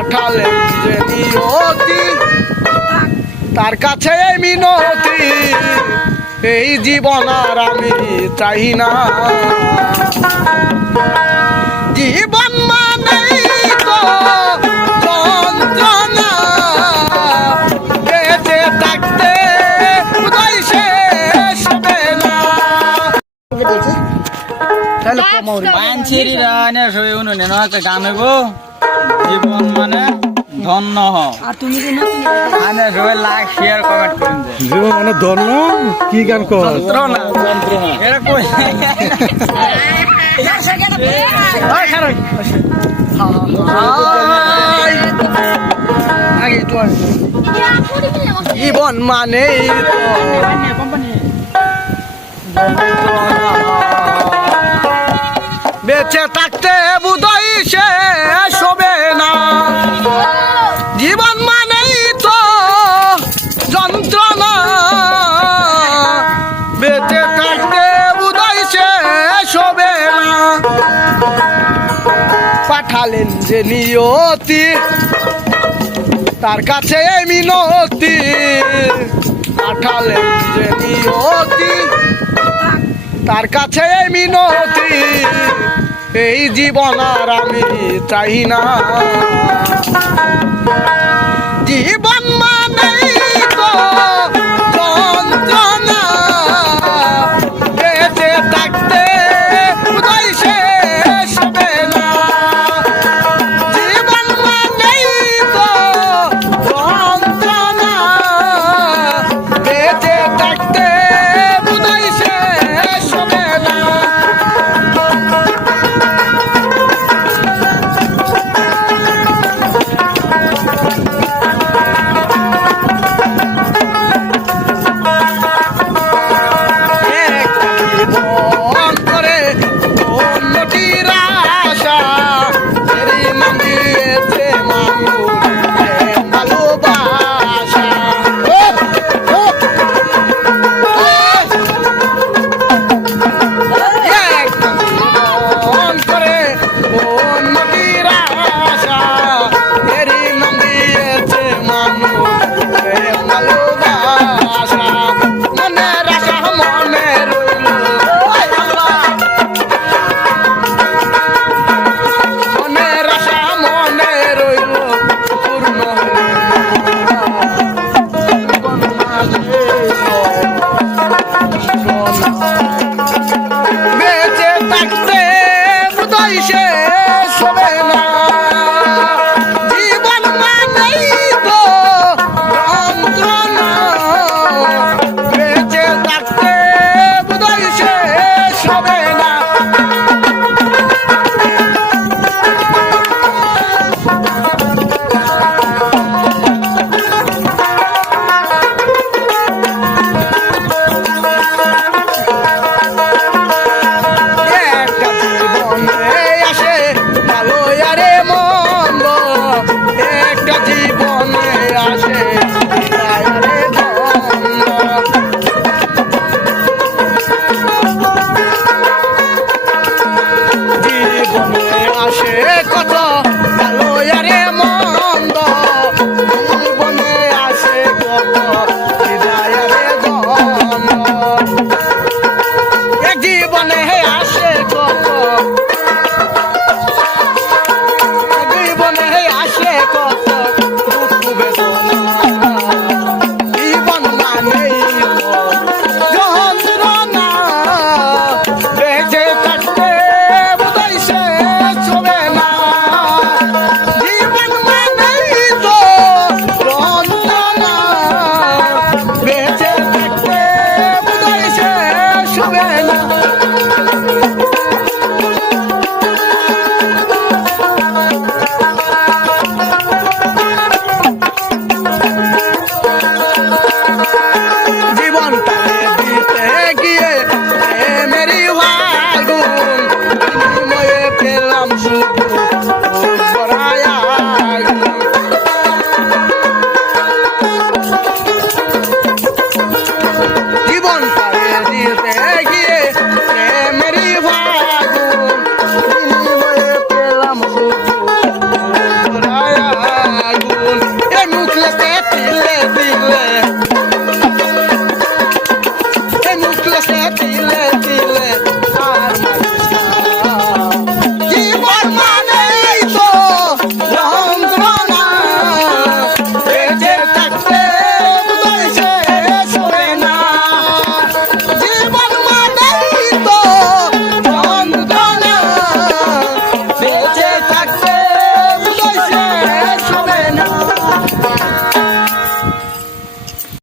পাঠালেন যে নিয়তি। তার কাছে মিনতি। এই জীবন আর আমি চাই না। জীবন মানেই তো যন্ত্রণা। বেঁচে থাকতে উদয় শেষ বেলা। তাহলে কমাউরি পাঞ্চেরি রানে সই উনো নেন একটা গান জীবন মানে ধন্য হ আর তুমি মানে সবাই লাইক শেয়ার কমেন্ট করুন জীবন মানে ধর্ম কি গান কর? যন্ত্রণা। যন্ত্রণা। জীবন মানে বেঁচে থাকতে বুধই শেষ পাঠালেন যে নিয়তি, তার কাছে এই মিনতি। পাঠালেন যে নিয়তি, তার কাছে এই মিনতি। এই জীবন আর আমি চাই না। জীবন কত